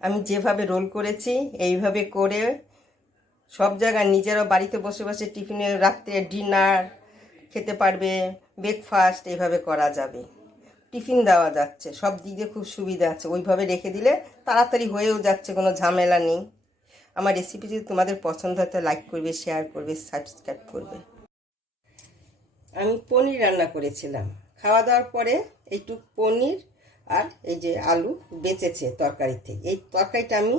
আমি যেভাবে রোল করেছি, এইভাবে করে সব জায়গায় নিজেরাও বাড়িতে বসে বসে টিফিনে রাত্রে ডিনার, খেতে পারবে ব্রেকফাস্ট এইভাবে করা যাবে। টিফিন দেওয়া যাচ্ছে, সব দিক দিয়ে খুব সুবিধা আছে। ওইভাবে রেখে দিলে তাড়াতাড়ি হয়েও যাচ্ছে, কোনো ঝামেলা নেই। আমার রেসিপি যদি তোমাদের পছন্দ হয় তো লাইক করবে শেয়ার করবে সাবস্ক্রাইব করবে। আমি পনির রান্না করেছিলাম। খাওয়া দাওয়ার পরে এইটুক পনির আর এই যে আলু বেঁচেছে তরকারি থেকে। এই তরকারিটা আমি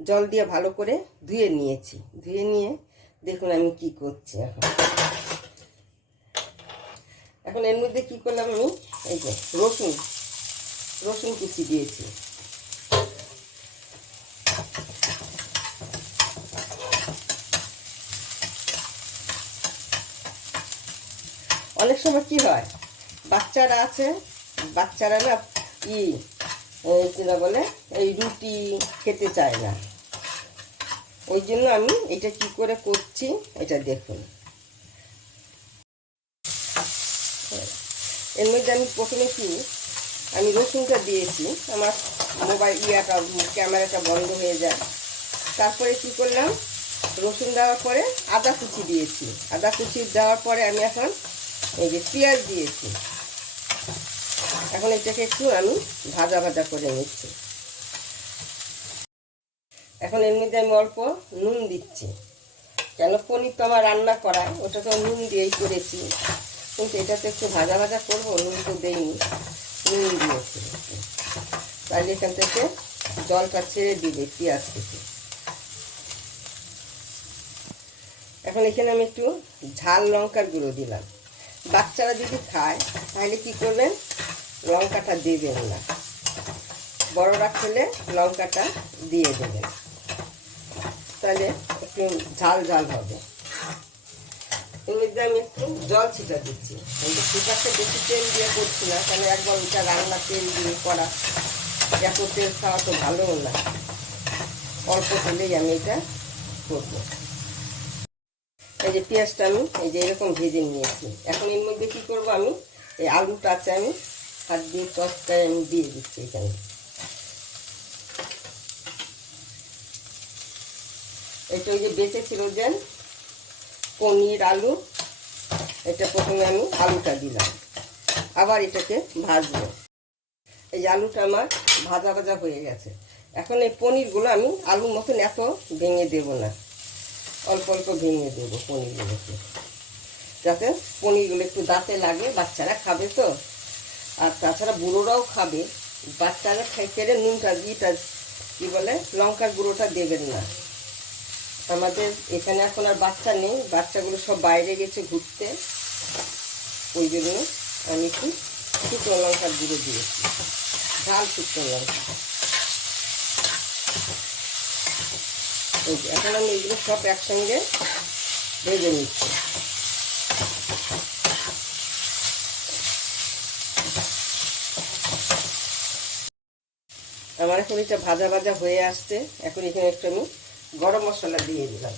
জল দিয়ে ভালো করে ধুয়ে নিয়েছি। ধুয়ে নিয়ে দেখুন আমি কি করছি এখন। এখন এর মধ্যে কি করলাম আমি? এই যে রসুন রসুন কুচি দিয়েছি। অনেক সময় কি হয়? বাচ্চারা আছে, বাচ্চারা না এই কিনা বলে, এই রুটি খেতে চায় না। ওই জন্য আমি এটা কি করে করছি, এটা দেখুন। এর মধ্যে আমি প্রথমে কি, আমি রসুনটা দিয়েছি, আমার মোবাইল ইয়াটা, ক্যামেরাটা বন্ধ হয়ে যায়। তারপরে কি করলাম, রসুন দেওয়ার পরে আদা কুচি দিয়েছি। আদা কুচি দেওয়ার পরে আমি এখন এই যে পেঁয়াজ দিয়েছি। এখন এটাকে একটু আমি ভাজা ভাজা করে নিচ্ছি। এখন এর মধ্যে আমি অল্প নুন দিচ্ছি। কেন? পনির তো আমার রান্না করা, ওটা তো নুন দিয়েই করেছি। কিন্তু এটাতে একটু ভাজা ভাজা করব, নুন তো দেইনি। নুন দিয়েছি। তাহলে এখান থেকে জলটা ছেড়ে দিবে পেঁয়াজ থেকে। এখন এখানে আমি একটু ঝাল লঙ্কার গুঁড়ো দিলাম। বাচ্চারা যদি খায়, তাহলে কি করবেন? লঙ্কাটা দেবেন না। বড়রা খেলে লঙ্কাটা দিয়ে দেবেন তাহলে একটু ঝাল ঝাল হবে। এর আমি একটু জল ছিটা দিচ্ছি। কিন্তু কুকারটা বেশি তেল দিয়ে করছি না কারণ একবার ওইটা রান্না তেল দিয়ে করা। এত তেল খাওয়া তো ভালোও না। অল্প তেলেই আমি এটা করব। এই যে পেঁয়াজটা আমি এই যে এরকম ভেজে নিয়েছি। এখন এর মধ্যে কী করব আমি? এই আলুটা আছে আমি হাত দিয়ে চচটায় আমি দিয়ে দিচ্ছি এখানে। এটা ওই যে বেঁচে ছিল যে পনির, আলু, এটা প্রথমে আমি আলুটা দিলাম। আবার এটাকে ভাজবো। এই আলুটা আমার ভাজা ভাজা হয়ে গেছে। এখন এই পনিরগুলো আমি আলুর মতন এত ভেঙে দেব না। অল্প অল্প ভেঙে দেবো পনিরগুলোকে। যাতে পনিরগুলো একটু দাঁতে লাগে, বাচ্চারা খাবে তো। আর তাছাড়া বুড়োরাও খাবে, বাচ্চারা খেতে নুনটা, ইটা, কী বলে, লঙ্কার গুঁড়োটা দেবেন না। আমাদের এখানে এখন আর বাচ্চা নেই, বাচ্চাগুলো সব বাইরে গেছে ঘুরতে। ওই জন্য আমি একটু শুকনো লঙ্কার গুঁড়ো দিয়েছি, ঝাল শুকনো লঙ্কা। এখন আমি এগুলো সব একসঙ্গে ভেজে নিচ্ছি। আমার এখন এটা ভাজা ভাজা হয়ে আসছে। এখন এখানে একটু আমি গরম মশলা দিয়ে দিলাম।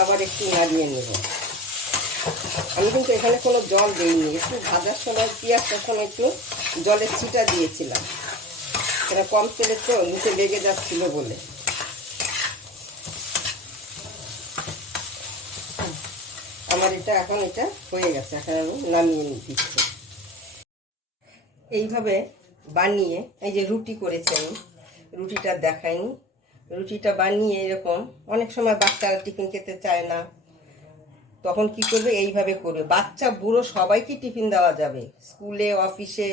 আবার একটু নাড়িয়ে নেব। আমি কিন্তু এখানে কোনো জল দিইনি। একটু ভাজার সময় পেঁয়াজ তখন একটু জলের ছিটা দিয়েছিলাম। সেটা কম তেলে তো নিচে লেগে যাচ্ছিল বলে। আমার এটা, এখন এটা হয়ে গেছে, এখন আমি নামিয়ে দিচ্ছি। এইভাবে বানিয়ে, এই যে রুটি করেছি আমি, রুটিটা দেখাইনি। রুটিটা বানিয়ে এরকম, অনেক সময় বাচ্চারা টিফিন খেতে চায় না। তখন কি করবে? এইভাবে করবে। বাচ্চা, বুড়ো সবাইকে টিফিন দেওয়া যাবে। স্কুলে, অফিসে,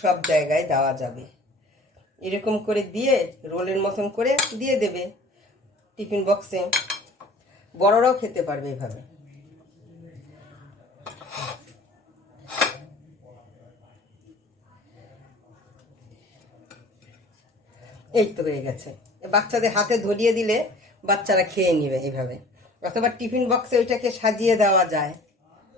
সব জায়গায় দেওয়া যাবে। এরকম করে দিয়ে, রোলের মতন করে দিয়ে দেবে টিফিন বক্সে। বড়রাও খেতে পারবে এভাবে। এই তো হয়ে গেছে। বাচ্চাদের হাতে ধরিয়ে দিলে বাচ্চারা খেয়ে নেবে এইভাবে। অথবা টিফিন বক্সে ওইটাকে সাজিয়ে দেওয়া যায়।